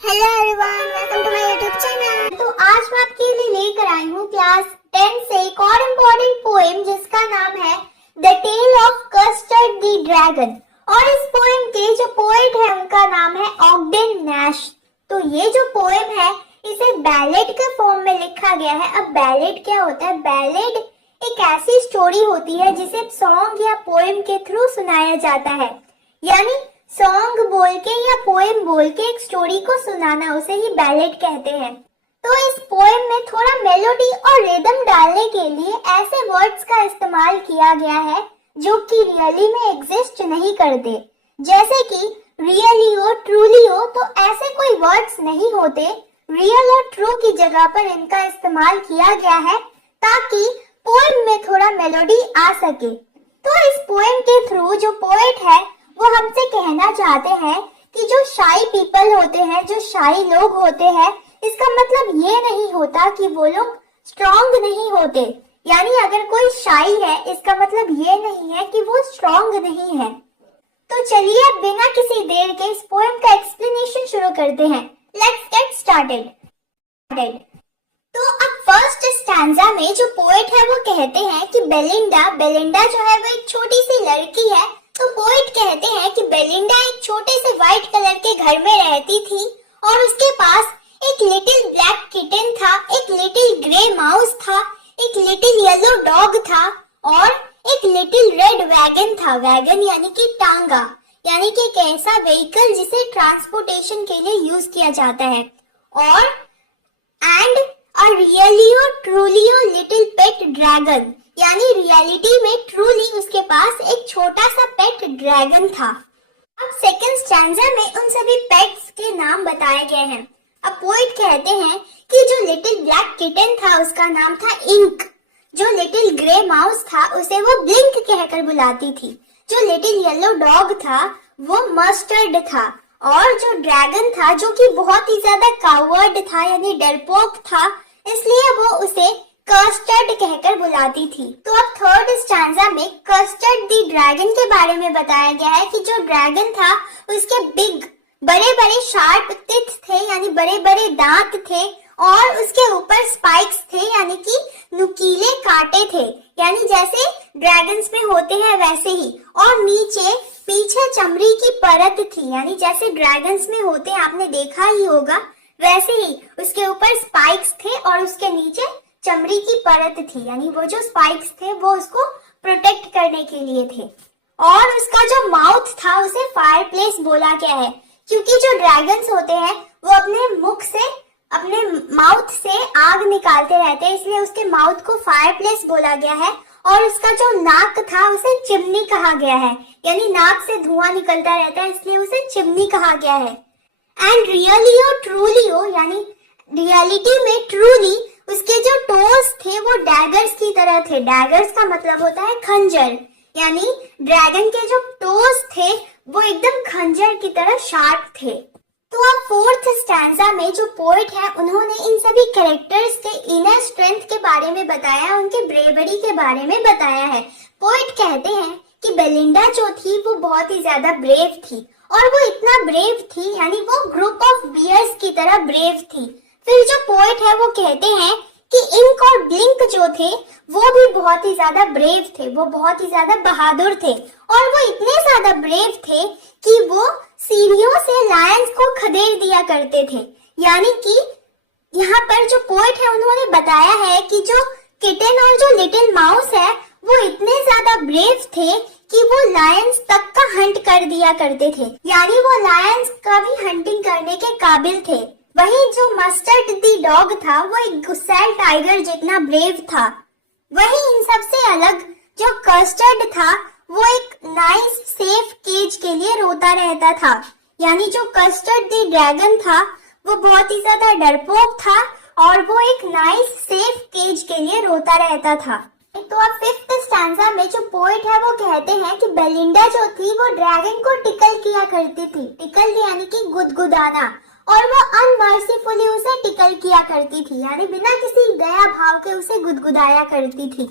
Hello everyone, welcome to my YouTube channel. तो आज मैं आपके लिए लेकर आई हूँ क्लास 10 से एक और इम्पोर्टेंट पोएम जिसका नाम है the tale of custard the dragon. और इस पोएम के जो पोएट है उनका नाम है ऑगडेन नैश। तो ये जो पोएम है इसे बैलेड के फॉर्म में लिखा गया है। अब बैलेड क्या होता है? बैलेड एक ऐसी स्टोरी होती है जिसे सॉन्ग या पोएम के थ्रू सुनाया जाता है, यानी सॉन्ग बोल के या पोएम बोल के एक स्टोरी को सुनाना, उसे ही बैलेड कहते हैं। तो इस पोएम में थोड़ा मेलोडी और रिदम डालने के लिए ऐसे वर्ड्स का इस्तेमाल किया गया है जो कि रियली में एग्जिस्ट नहीं करते, जैसे कि रियली हो, ट्रूली हो, तो ऐसे कोई वर्ड्स नहीं होते। रियल और ट्रू की जगह पर इनका इस्तेमाल किया गया है ताकि पोएम में थोड़ा मेलोडी आ सके। तो इस पोएम के थ्रू जो पोएट है वो हमसे कहना चाहते हैं कि जो शाई पीपल होते हैं, जो शाई लोग होते हैं, इसका मतलब ये नहीं होता कि वो लोग स्ट्रॉन्ग नहीं होते। यानी अगर कोई शाई है इसका मतलब ये नहीं है कि वो स्ट्रॉन्ग नहीं है। तो चलिए अब बिना किसी देर के इस पोएम का एक्सप्लेनेशन शुरू करते हैं। Let's get started. तो अब फर्स्ट स्टैंजा में जो पोएट है वो कहते हैं कि बेलिंडा जो है वो एक छोटी सी लड़की है। तो पोएट कहते हैं कि बेलिंडा एक छोटे से व्हाइट कलर के घर में रहती थी और उसके पास एक लिटिल ब्लैक किटन था, एक लिटिल ग्रे माउस था, एक लिटिल येलो डॉग था और एक लिटिल रेड वैगन था। वैगन यानी कि टांगा, यानी कि एक ऐसा व्हीकल जिसे ट्रांसपोर्टेशन के लिए यूज किया जाता है। और एंड अ रियली और ट्रूली लिटिल पेट ड्रैगन, यानी रियलिटी में ट्रूली उसके पास एक छोटा सा पेट ड्रैगन था। अब सेकंड स्टैंजा में उन सभी पेट्स के नाम बताए गए हैं। अब पोएट कहते हैं कि जो लिटिल ब्लैक किटन था उसका नाम था इंक, जो लिटिल ग्रे माउस था उसे वो ब्लिंक कहकर बुलाती थी, जो लिटिल येलो डॉग था वो मस्टर्ड था, और जो ड्रैगन था जो कि बहुत ही ज्यादा कावर्ड था यानी डरपोक था, इसलिए वो उसे कस्टर्ड कहकर बुलाती थी। तो अब थर्ड स्टैंजा में कस्टर्ड दी ड्रैगन के बारे में बताया गया है कि जो ड्रैगन था उसके बिग बड़े बड़े शार्प टिथ थे, यानी बड़े बड़े दांत थे, और उसके ऊपर स्पाइक्स थे यानी कि नुकीले कांटे थे, यानी जैसे ड्रैगन्स में होते हैं वैसे ही। और नीचे पीछे चमड़ी की परत थी, यानी जैसे ड्रैगन्स में होते हैं, आपने देखा ही होगा वैसे ही उसके ऊपर स्पाइक्स थे और उसके नीचे चमड़ी की परत थी, यानी वो जो स्पाइक्स थे वो उसको प्रोटेक्ट करने के लिए थे। और उसका जो माउथ था उसे फायरप्लेस बोला गया है, क्योंकि जो ड्रैगन्स होते हैं वो अपने मुख से, अपने माउथ से आग निकालते रहते हैं, इसलिए उसके माउथ को फायरप्लेस बोला गया है। और उसका जो नाक था उसे चिमनी कहा गया है, यानी नाक से धुआं निकलता रहता है इसलिए उसे चिमनी कहा गया है। एंड रियली और ट्रूली हो, यानी रियलिटी में ट्रूली उसके जो टोज थे वो डैगर्स की तरह थे। डैगर्स का मतलब होता है खंजर, यानी ड्रैगन के जो टोज थे वो एकदम खंजर की तरह शार्प थे। तो अब फोर्थ स्टैंजा में जो पोएट है उन्होंने इन सभी कैरेक्टर्स के इनर स्ट्रेंथ के बारे में बताया, उनके ब्रेवरी के बारे में बताया है। पोएट कहते हैं कि बेलिंडा जो थी वो बहुत ही ज्यादा ब्रेव थी, और वो इतना ब्रेव थी यानी वो ग्रुप ऑफ बियर्स की तरह ब्रेव थी। फिर जो पोएट है वो कहते हैं कि इंक और ब्लिंक जो थे वो भी बहुत ही ज्यादा ब्रेव थे, वो बहुत ही ज्यादा बहादुर थे, और वो इतने ज्यादा ब्रेव थे कि वो सीढ़ियों से लायंस को खदेड़ दिया करते थे। यानी कि यहाँ पर जो पोएट है उन्होंने बताया है कि जो किटन और जो लिटिल माउस है वो इतने ज्यादा ब्रेव थे कि वो लायंस तक का हंट कर दिया करते थे, यानी वो लायंस का भी हंटिंग करने के काबिल थे। वहीं जो मस्टर्ड दी डॉग था वो एक गुस्सैल टाइगर जितना ब्रेव था। वहीं इन सबसे अलग जो कस्टर्ड था वो एक नाइस सेफ केज के लिए रोता रहता था, यानी जो कस्टर्ड दी ड्रैगन था वो बहुत ही ज्यादा डरपोक था और वो एक नाइस सेफ केज के लिए रोता रहता था। तो अब फिफ्थ स्टैंजा में जो पोएट है वो कहते हैं कि बेलिंडा जो थी वो ड्रैगन को टिकल किया करती थी। टिकल यानी कि गुदगुदाना, और वो अनमर्सीफुली उसे टिकल किया करती थी, यानी बिना किसी दया भाव के उसे गुदगुदाया करती थी।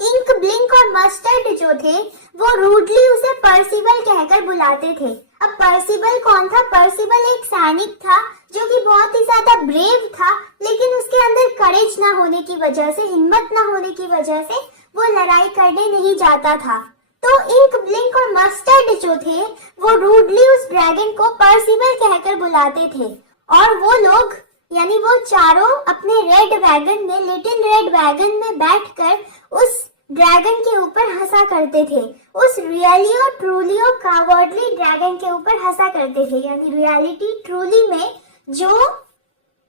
इंक, ब्लिंक और मस्टर्ड जो थे वो रूडली उसे पर्सिवल कहकर बुलाते थे। अब पर्सिबल कौन था? पर्सिबल एक सैनिक था जो कि बहुत ही ज्यादा ब्रेव था, लेकिन उसके अंदर करेज ना होने की वजह से, हिम्मत ना होने की वजह से वो लड़ाई करने नहीं जाता था। तो इंक, ब्लिंक और मस्टर्ड जो थे वो रूडली उस ड्रैगन को पर्सिबल कहकर बुलाते थे, और वो लोग यानी वो चारों अपने रेड वैगन में, लिटिल रेड वैगन में बैठकर उस ड्रैगन के ऊपर हंसा करते थे। उस रियली और ट्रूली और कावर्डली ड्रैगन के ऊपर हंसा करते थे, यानी रियलिटी ट्रूली में जो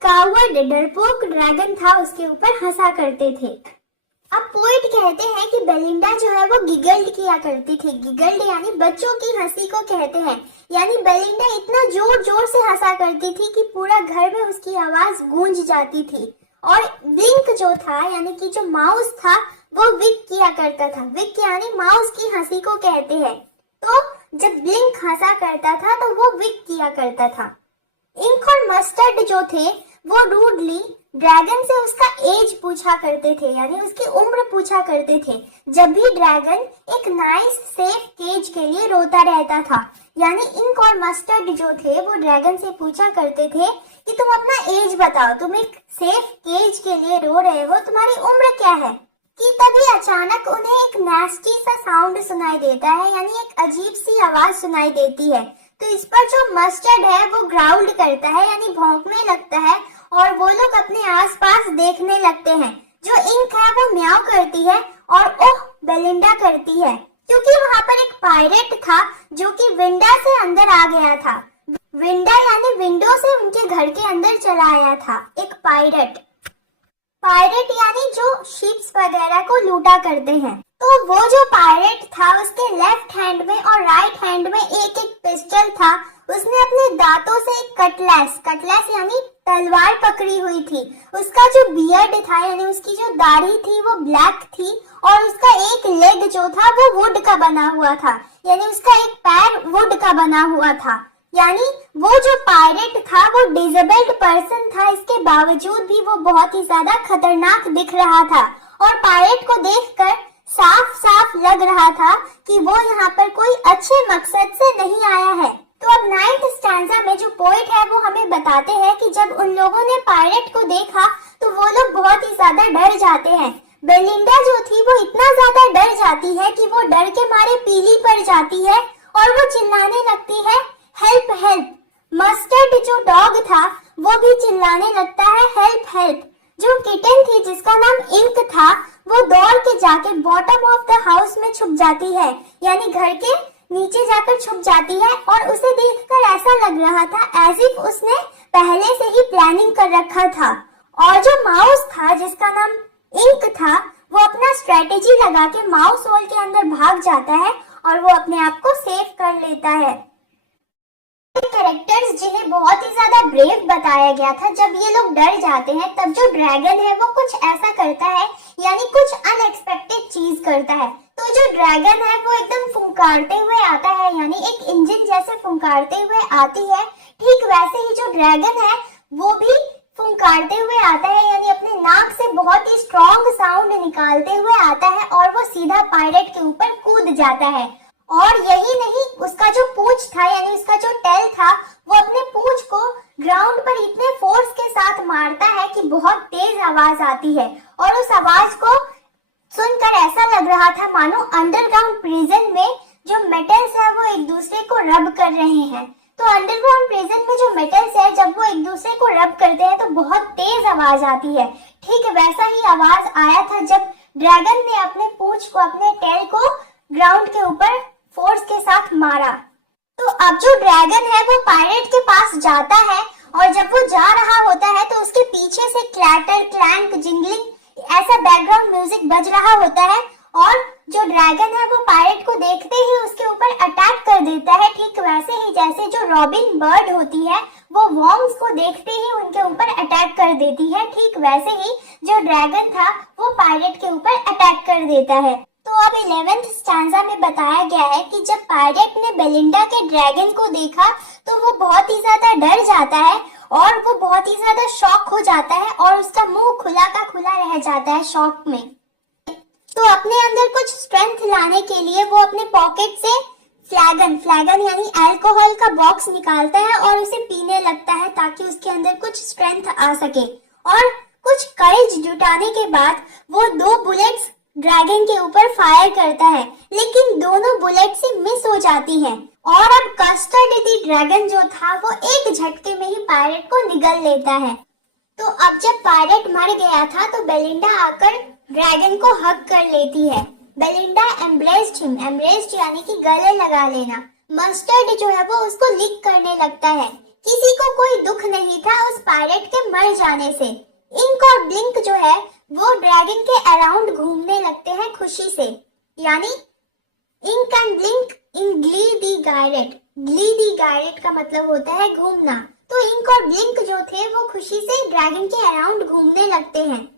कावर्ड डरपोक ड्रैगन था उसके ऊपर हंसा करते थे। अब पोइट कहते हैं कि बेलिंडा जो है वो गिगल्ड किया करती थी। गिगल्ड यानी बच्चों की हंसी को कहते हैं, यानी बेलिंडा इतना जोर जोर से हंसा करती थी कि पूरा घर में उसकी आवाज गूंज जाती थी। और ब्लिंक जो था यानी कि जो माउस था वो विक किया करता था। विक यानी माउस की हंसी को कहते हैं। तो जब ब्लिंक हंसा करता था तो वो विक किया करता था। इंक और मस्टर्ड जो थे वो रूडली ड्रैगन से उसका एज पूछा करते थे, यानी उसकी उम्र पूछा करते थे। जब भी ड्रैगन एक नाइस सेफ केज के लिए रोता रहता था, यानी इंक और मस्टर्ड जो थे वो ड्रैगन से पूछा करते थे कि तुम अपना एज बताओ, तुम एक सेफ केज के लिए रो रहे हो, तुम्हारी उम्र क्या है? कि तभी अचानक उन्हें एक नेस्टी सा साउंड सुनाई देता है, यानी एक अजीब सी आवाज सुनाई देती है। तो इस पर जो मस्टर्ड है वो ग्राउल्ड करता है, यानी भौंकने लगता है, और वो लोग अपने आसपास देखने लगते हैं। जो इंक है वो म्याऊ करती है और ओह बेलिंडा करती है, क्योंकि वहाँ पर एक पायरेट था जो कि विंडा से अंदर आ गया था। विंडा यानी विंडो से उनके घर के अंदर चला आया था एक पायरेट। पायरेट यानी जो शिप्स वगैरह को लूटा करते हैं। तो वो जो पायरेट था उसके लेफ्ट हैंड में और राइट हैंड में एक एक पिस्टल था। उसने अपने दांतों से एक कटलेस यानी तलवार पकड़ी हुई थी। उसका जो बियर्ड था यानी उसकी जो दाढ़ी थी वो ब्लैक थी, और उसका एक लेग जो था वो वुड का बना हुआ था, यानी उसका एक पैर वुड का बना हुआ था। यानी वो जो पायरेट था वो डिसेबल्ड पर्सन था, इसके बावजूद भी वो बहुत ही ज्यादा खतरनाक दिख रहा था। और पायरेट को देखकर साफ साफ लग रहा था कि वो यहाँ पर कोई अच्छे मकसद से नहीं आया है। तो अब 9th स्टैंजा में जो पोएट है वो हमें बताते हैं कि जब उन लोगों ने पायरेट को देखा तो वो लोग बहुत ही ज्यादा डर जाते हैं। बेलिंडा जो थी वो इतना ज्यादा डर जाती है कि वो डर के मारे पीली पड़ जाती है और वो चिल्लाने लगती है हेल्प हेल्प। मस्टर्ड जो डॉग था वो भी चिल्लाने लगता है हेल्प हेल्प। जो किटन थी जिसका नाम इंक था वो दौड़ के जाके बॉटम ऑफ द हाउस में छुप जाती है, यानी घर के नीचे जाकर छुप जाती है। और उसे देखकर ऐसा लग रहा था एज इफ उसने पहले से ही प्लानिंग कर रखा था। और जो माउस था जिसका नाम इंक था वो अपना स्ट्रेटेजी लगा के माउस होल के अंदर भाग जाता है और वो अपने आप को सेव कर लेता है। कैरेक्टर्स जिन्हें बहुत ही ज्यादा ब्रेव बताया गया था, जब ये लोग डर जाते हैं तब जो ड्रैगन है वो कुछ ऐसा करता है, यानी कुछ अनएक्सपेक्टेड चीज करता है। तो जो ड्रैगन है वो एकदम फुंकारते हुए आता है, यानी एक इंजन जैसे फुंकारते हुए आती है। ठीक वैसे ही जो ड्रैगन है वो भी फुंकारते हुए आता है, यानी अपने नाक से बहुत ही स्ट्रॉन्ग साउंड निकालते हुए आता है और वो सीधा पायरेट के ऊपर कूद जाता है। और यही नहीं, उसका जो पूंछ था यानी उसका जो टेल था वो अपने पूंछ को ग्राउंड पर इतने फोर्स के साथ मारता है कि बहुत तेज आवाज आती है। और उस आवाज को सुनकर ऐसा लग रहा था मानो अंडरग्राउंड प्रिजन में जो मेटल्स है वो एक दूसरे को रब कर रहे हैं। तो अंडरग्राउंड प्रिजन में जो मेटल्स है जब वो एक दूसरे को रब करते हैं तो बहुत तेज आवाज आती है। ठीक वैसा ही आवाज आया था जब ड्रैगन ने अपने पूंछ को, अपने टेल को ग्राउंड के ऊपर फोर्स के साथ मारा। तो अब जो ड्रैगन है वो पायरेट के पास जाता है और जब वो जा रहा होता है तो उसके पीछे से क्लैटर, क्लैंक, जिंगलिंग ऐसा बैकग्राउंड म्यूजिक बज रहा होता है। और जो ड्रैगन है वो पायरेट को देखते ही उसके ऊपर अटैक कर देता है, ठीक वैसे ही जैसे जो रॉबिन बर्ड होती है वो वॉर्म्स को देखते ही उनके ऊपर अटैक कर देती है। ठीक वैसे ही जो ड्रैगन था वो पायरेट के ऊपर अटैक कर देता है। तो अब 11th स्टैंजा में बताया गया है कि जब पायरेट ने बेलिंडा के ड्रैगन को देखा तो वो बहुत ही ज्यादा डर जाता है और वो बहुत ही ज्यादा शॉक हो जाता है और उसका मुंह खुला का खुला रह जाता है शॉक में। तो अपने अंदर कुछ स्ट्रेंथ लाने के लिए वो अपने पॉकेट से फ्लैगन, फ्लैगन यानी अल्कोहल का बॉक्स निकालता है और उसे पीने लगता है ताकि उसके अंदर कुछ स्ट्रेंथ आ सके। और कुछ करेज जुटाने के बाद वो 2 बुलेट्स ड्रैगन के ऊपर फायर करता है, लेकिन दोनों बुलेट से मिस हो जाती हैं। और अब कस्टर्ड द ड्रैगन जो था वो एक झटके में ही पायरेट को निगल लेता है। तो अब जब पायरेट मर गया था तो बेलिंडा आकर ड्रैगन को हग कर लेती है। बेलिंडा एम्ब्रेस्ड हिम, एम्ब्रेस्ड यानी कि गले लगा लेना। मस्टर्ड जो है वो उसको लिक करने लगता है। किसी को कोई दुख नहीं था उस पायरेट के मर जाने से। इंक और ब्लिंक जो है वो ड्रैगन के अराउंड घूमने लगते हैं खुशी से, यानी इंक एंड ब्लिंक इन ग्ली दी गायरेट। ग्ली दी गायरेट का मतलब होता है घूमना। तो इंक और ब्लिंक जो थे वो खुशी से ड्रैगन के अराउंड घूमने लगते हैं,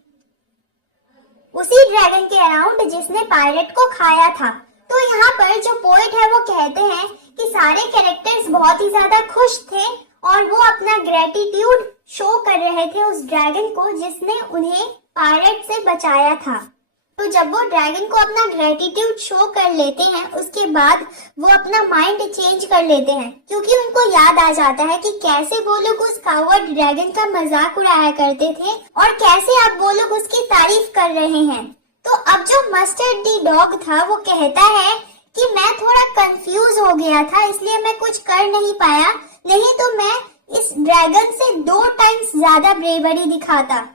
उसी ड्रैगन के अराउंड जिसने पायरेट को खाया था। तो यहाँ पर जो पोएट है वो कहते हैं कि सारे कैरेक्टर्स बहुत ही ज्यादा खुश थे और वो अपना ग्रेटिट्यूड शो कर रहे थे उस ड्रैगन को जिसने उन्हें पायरेट से बचाया था। तो जब वो ड्रैगन को अपना ग्रेटिट्यूड शो कर लेते हैं उसके बाद वो अपना माइंड चेंज कर लेते हैं, क्योंकि उनको याद आ जाता है कि कैसे वो लोग उस कावर्ड ड्रैगन का मजाक उड़ाया करते थे और कैसे अब वो लोग उसकी तारीफ कर रहे हैं। तो अब जो मस्टर्ड दी डॉग था वो कहता है कि मैं थोड़ा कंफ्यूज हो गया था इसलिए मैं कुछ कर नहीं पाया, नहीं तो मैं इस ड्रैगन से 2 टाइम्स ज्यादा ब्रेवरी दिखाता,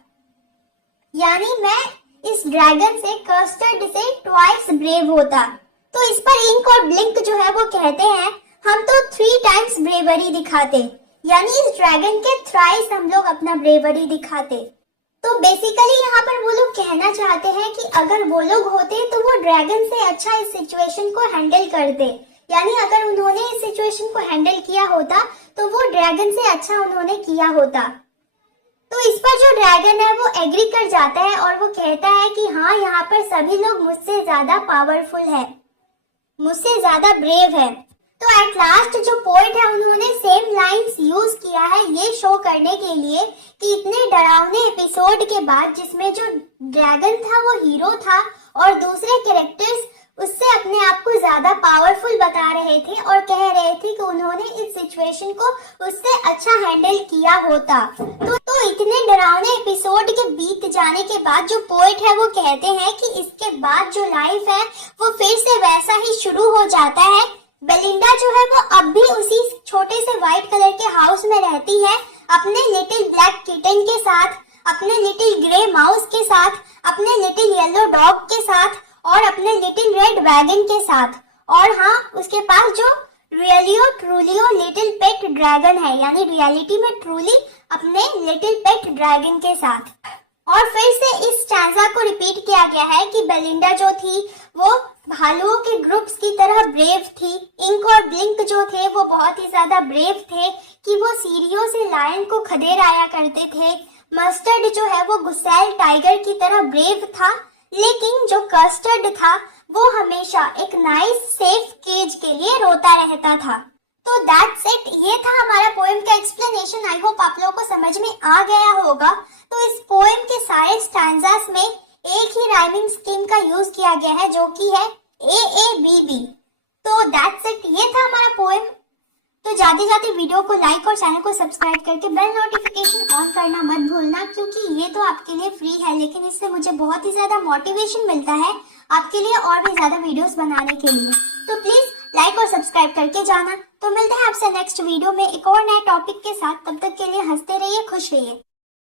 यानी मैं इस ड्रैगन से, कस्टर्ड से ट्वाइस ब्रेव होता। तो इस पर इंक और ब्लिंक जो है वो कहते हैं हम तो 3 टाइम्स ब्रेवरी दिखाते, यानी इस ड्रैगन के थ्राइस हम लोग अपना ब्रेवरी दिखाते। तो बेसिकली यहाँ पर वो लोग कहना चाहते हैं कि अगर वो लोग होते तो वो ड्रैगन से अच्छा इस सिचुएशन को हैंडल करते, यानी अगर उन्होंने इस सिचुएशन को हैंडल किया होता तो वो ड्रैगन से अच्छा उन्होंने किया होता। तो इस पर जो ड्रैगन है वो एग्री कर जाता है और वो कहता है कि हाँ, यहाँ पर सभी लोग मुझसे ज्यादा पावरफुल है, मुझसे ज्यादा ब्रेव है। तो एट लास्ट जो पोएट है उन्होंने सेम लाइंस यूज किया है ये शो करने के लिए कि इतने डरावने एपिसोड के बाद जिसमें जो ड्रैगन था वो हीरो था और दूसरे कैरेक्टर्स उससे अपने आप को ज्यादा पावरफुल बता रहे थे और कह रहे थे कि उन्होंने इस सिचुएशन को उससे अच्छा हैंडल किया होता। तो इतने डरावने एपिसोड के बीत जाने के बाद जो पोएट है वो कहते हैं कि इसके बाद जो लाइफ है वो फिर से वैसा ही शुरू हो जाता है। बेलिंडा जो है वो अब भी उसी छोटे से व्हाइट कलर के हाउस में रहती है अपने लिटिल ब्लैक किटन के साथ, अपने लिटिल ग्रे माउस के साथ, अपने लिटिल येलो डॉग के साथ और अपने लिटिल रेड वैगन के साथ। और हाँ, उसके पास जो रियलियो ट्रूलियो लिटिल पेट ड्रैगन है, यानी रियलिटी में ट्रूली अपने लिटिल पेट ड्रैगन के साथ। और फिर से इस स्टैंजा को रिपीट किया गया है कि बेलिंडा जो थी वो भालुओं के ग्रुप्स की तरह ब्रेव थी। इंक और ब्लिंक जो थे वो बहुत ही ज्यादा ब्रेव थे कि वो सीढ़ियों से लायन को खदेड़ आया करते थे। मस्टर्ड जो है वो गुस्सैल टाइगर की तरह ब्रेव था, लेकिन जो कस्टर्ड था वो हमेशा एक नाइस सेफ केज के लिए रोता रहता था। तो दैट्स इट, ये था हमारा पोएम का एक्सप्लेनेशन। आई होप आप लोगों को समझ में आ गया होगा। तो इस पोएम के सारे स्टैंजास में एक ही राइमिंग स्कीम का यूज किया गया है जो कि है AABB। तो दैट्स इट, ये था हमारा पोएम। तो जाते जाते वीडियो को लाइक और चैनल को सब्सक्राइब करके बेल नोटिफिकेशन ऑन करना मत भूलना, क्योंकि ये तो आपके लिए फ्री है, लेकिन इससे मुझे बहुत ही ज्यादा मोटिवेशन मिलता है आपके लिए और भी ज्यादा वीडियोस बनाने के लिए। तो प्लीज लाइक और सब्सक्राइब करके जाना। तो मिलते हैं आपसे नेक्स्ट वीडियो में एक और नए टॉपिक के साथ। तब तक के लिए हंसते रहिए, खुश रहिए।